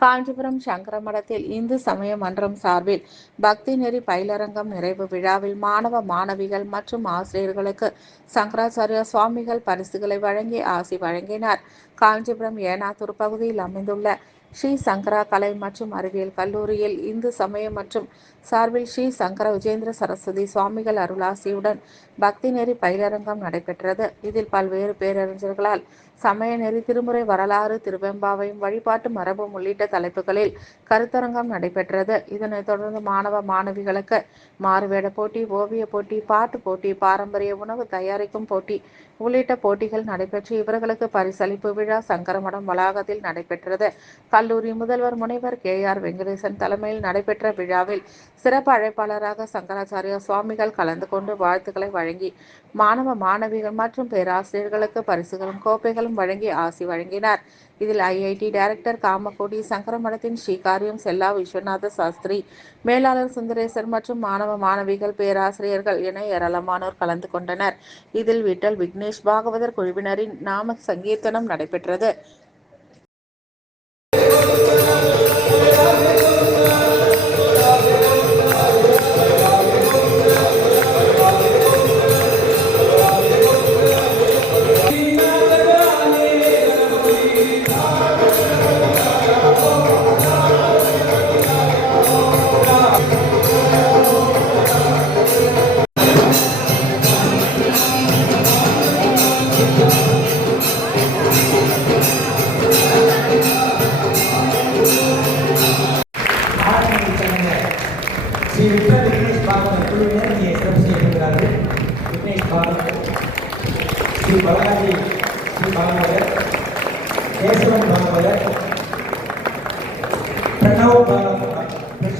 காஞ்சிபுரம் சங்கர மடத்தில் இந்து சமய மன்றம் சார்பில் பக்தி நெறி பயிலரங்கம் நிறைவு விழாவில் மாணவ மாணவிகள் மற்றும் ஆசிரியர்களுக்கு சங்கராச்சாரிய சுவாமிகள் பரிசுகளை வழங்கி ஆசி வழங்கினார். காஞ்சிபுரம் ஏனாத்தூர் பகுதியில் அமைந்துள்ள ஸ்ரீ சங்கரா கலை மற்றும் அறிவியல் கல்லூரியில் இந்து சமய மற்றும் சார்பில் ஸ்ரீ சங்கர விஜேந்திர சரஸ்வதி சுவாமிகள் அருளாசியுடன் பக்தி நெறி பயிலரங்கம் நடைபெற்றது. இதில் பல்வேறு பேரறிஞர்களால் சமய நெறி திருமுறை வரலாறு திருவெம்பாவையும் வழிபாட்டு மரபும் உள்ளிட்ட தலைப்புகளில் கருத்தரங்கம் நடைபெற்றது. இதனைத் தொடர்ந்து மாணவ மாணவிகளுக்கு மாறுவேட போட்டி ஓவிய போட்டி பாட்டு போட்டி பாரம்பரிய உணவு தயாரிக்கும் போட்டி உள்ளிட்ட போட்டிகள் நடைபெற்று இவர்களுக்கு பரிசளிப்பு விழா சங்கரமடம் வளாகத்தில் நடைபெற்றது. கல்லூரி முதல்வர் முனைவர் கே. ஆர். வெங்கடேசன் தலைமையில் நடைபெற்ற விழாவில் சிறப்பு அழைப்பாளராக சங்கராச்சாரிய சுவாமிகள் கலந்து கொண்டு வாழ்த்துக்களை வழங்கி மாணவ மாணவிகள் மற்றும் பேராசிரியர்களுக்கு பரிசுகளும் கோப்பைகளும் வழங்கி ஆசி வழங்கினார். இதில் ஐஐடி டைரக்டர் காமகோடி சங்கரமடத்தின் ஸ்ரீகாரியம் செல்லா விஸ்வநாத சாஸ்திரி மேலாளர் சுந்தரேசர் மற்றும் மாணவ மாணவிகள் பேராசிரியர்கள் என ஏராளமானோர் கலந்து கொண்டனர். இதில் விட்டல் விக்னேஷ் பாகவதர் குழுவினரின் நாம சங்கீர்த்தனம் நடைபெற்றது.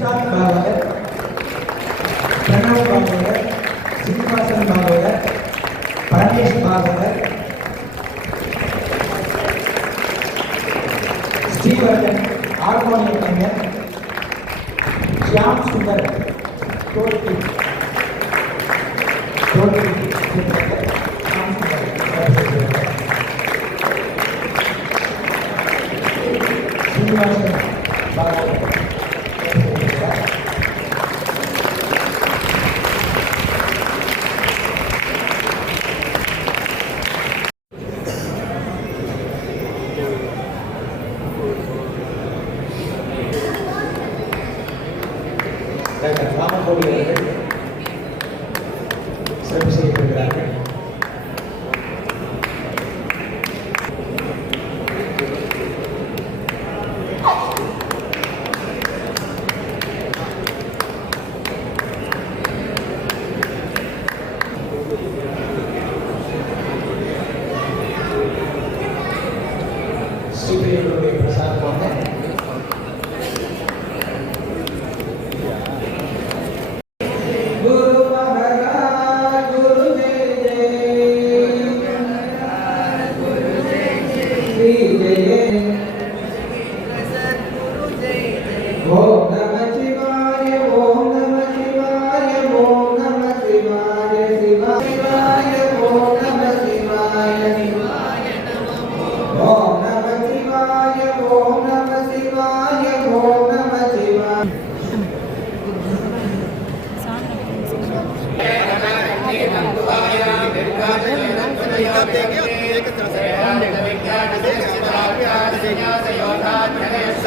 பாகவதர் பிரசாந்த் பாகவதர் பிரணவ் பாகவதர் சீனிவாசன் பாகவதர் பரமேஷ் பாகவதர் ஸ்ரீவர்தன் ஹார்மோனியம் கலைஞர் श्याम सुंदर टोटली टोटली श्याम सुंदर श्रीनिवासन बाबू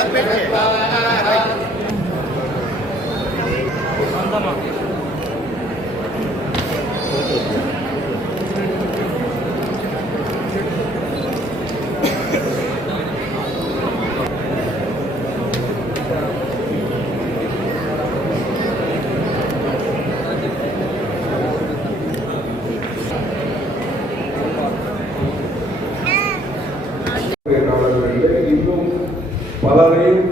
காலங்களில் இன்னும் பலரையும்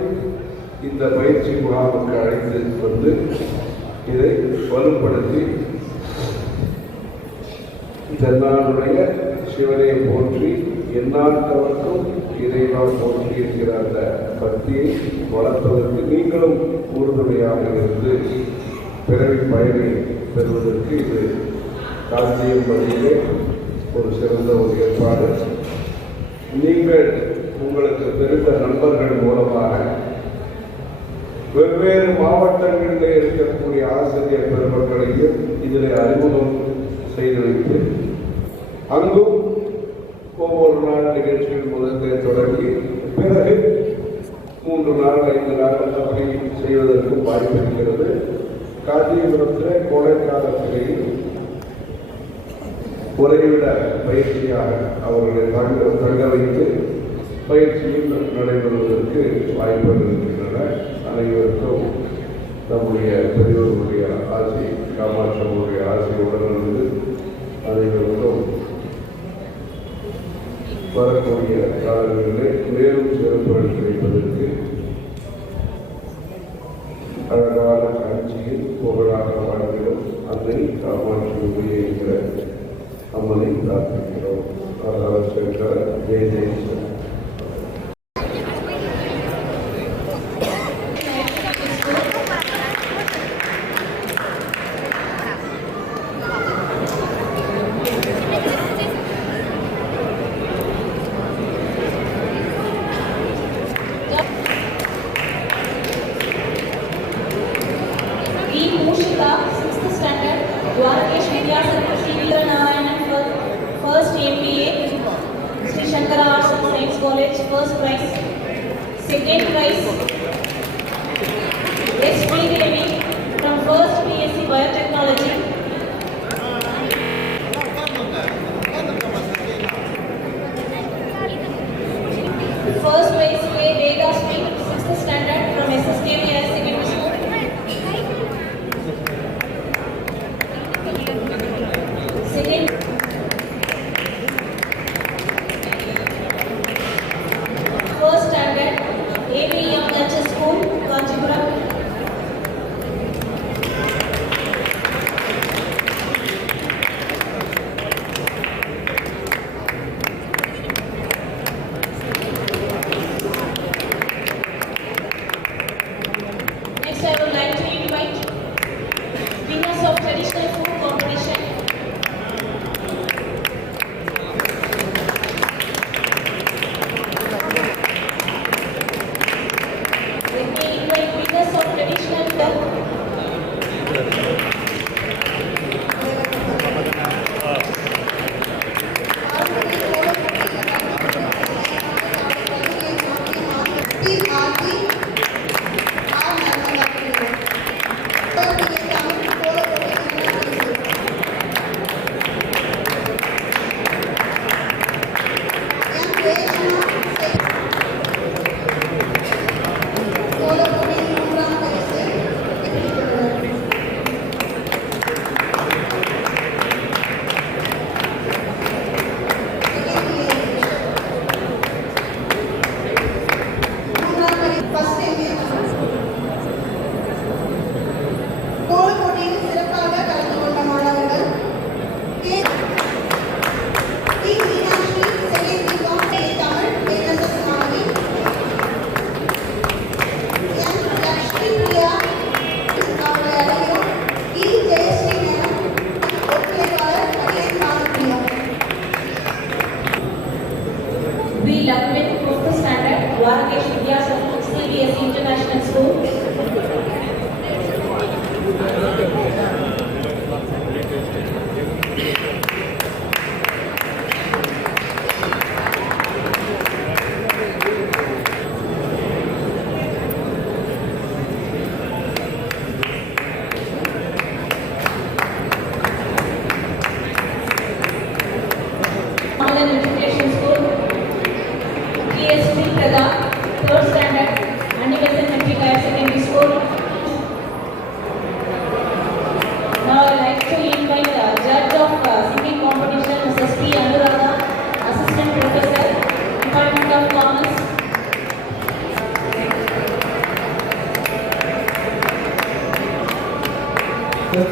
இந்த பயிற்சி முகாமுக்கு அழைத்து வந்து இதை வலுப்படுத்தி இந்த சிவனை போற்றி எந்நாட்டவர்க்கும் இறைவா போற்றி இருக்கிற அந்த பக்தியை வளர்ப்பதற்கு நீங்களும் உறுதுணையாக இருந்து பிறவி பயனை பெறுவதற்கு இது காஞ்சியம் வழியிலே ஒரு சிறந்த ஒரு ஏற்பாடு. நீங்கள் உங்களுக்கு தெரிந்த நண்பர்கள் மூலமாக வெவ்வேறு மாவட்டங்களில் இருக்கக்கூடிய ஆசிரியர் பெருமக்களையும் இதில் அறிமுகம் செய்து வைத்து அங்கும் ஒவ்வொரு நாள் நிகழ்ச்சிகள் முதலே தொடங்கி பிறகு மூன்று நாள் ஐந்து நாள் அப்படி செய்வதற்கும் வாய்ப்பு இருக்கிறது. காஞ்சிபுரத்தில் கோடைக்காலத்திலேயும் உறைவிட பயிற்சியாக அவர்களை தங்க தங்க வைத்து பயிற்சியும் நடைபெறுவதற்கு வாய்ப்புகள் இருக்கின்றன. அனைவருக்கும் நம்முடைய பெரியோர்களுடைய ஆசை காமாட்சமுடைய ஆசையுடன் இருந்து அனைவருக்கும் வரக்கூடிய காலங்களிலே மேலும் சிறப்புகள் கிடைப்பதற்கு Mushika, 6th standard, first MBA, Sri Shankara Arts and Science College, first prize. Second prize, S. Devi from first BSc Biotechnology.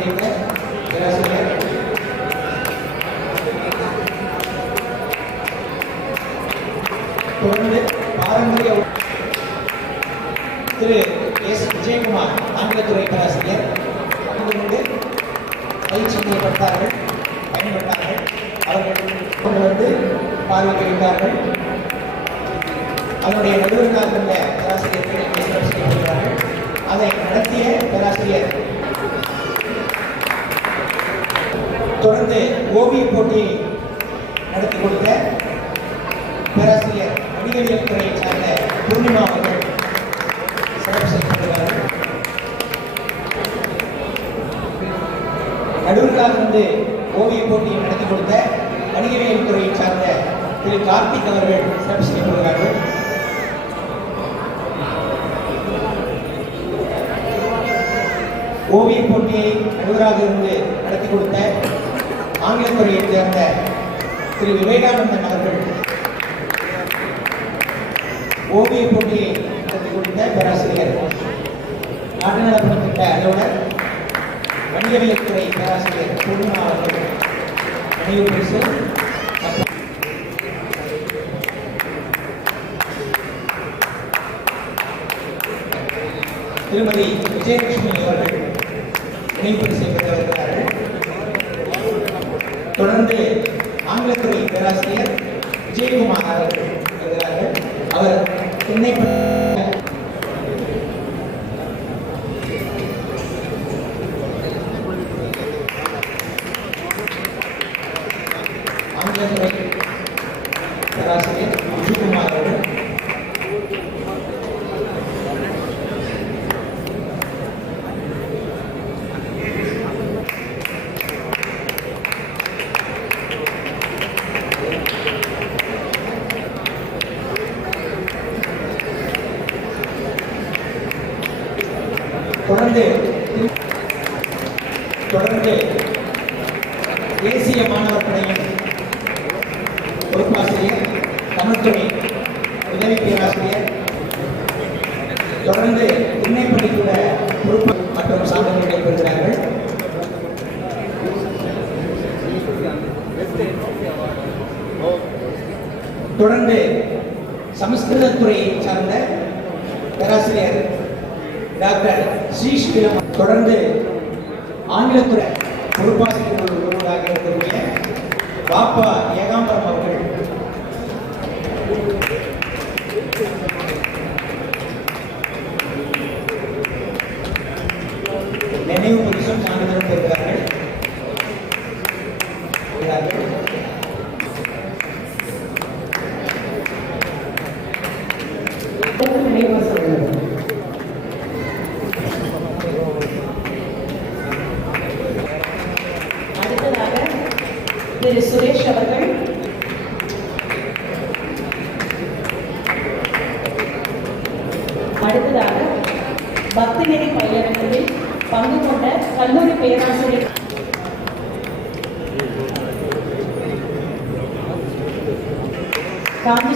குழந்தைங்க பேராசிரியர் ஓவிய போட்டியை நடத்தி கொடுத்த பேராசிரியர் வணிகவியல் துறையை சார்ந்த பூர்ணிமா அவர்கள் சிறப்பு செய்யப்படுகிறார்கள் நடுவர்களாக இருந்து ஓவிய போட்டியை நடத்தி கொடுத்த வணிகவியல் துறையை சார்ந்த திரு கார்த்திக் அவர்கள் சிறப்பு செய்யப்படுகிறார்கள் ஓவிய போட்டியை நடுவராக இருந்து நடத்தி கொடுத்த ஆங்கிலத்துறையைச் சேர்ந்த திரு விவேகானந்தன் அவர்கள் ஓவிய போட்டியை நடத்தி கொடுத்த பேராசிரியர். நாட்டு நலப்பணி திட்ட அலுவலர் வணிகவியல் பேராசிரியர் பூர்ணிமா அவர்கள் நினைவு பரிசு திருமதி விஜயலட்சுமி அவர்கள் நினைவு பரிசை பெற்று வருகிறார்கள். தொடர்ந்து ஆங்கிலத்துறை பேராசிரியர் விஜயகுமார் அவர்கள் வருகிறார்கள் அவர் சென்னை ப- ஆங்கிலத்துறை பேராசிரியர் விஜயகுமார் அவர்கள் தொடர்ந்து தொடர்ந்து தேசிய மாணவர் படையின் பொறுப்பாசிரியர் தமிழ்துறை உதவி பேராசிரியர் தொடர்ந்து திண்ணை பள்ளிக்கூட பொறுப்பு மற்றும் சாதனை நடைபெறுகிறார்கள் தொடர்ந்து சமஸ்கிருத துறையை சார்ந்த பேராசிரியர் டாக்டர் ஸ்ரீஸ்ரீலம் தொடர்ந்து ஆங்கிலத்துறை பொறுப்பாசிரியர் ஒருவராக இருக்கக்கூடிய பாப்பா திரு சுரேஷ் அவர்கள். அடுத்ததாக பக்திநெறி பயிலரங்களில் பங்கு கொண்ட கல்லூரி பேராசிரியர். காஞ்சி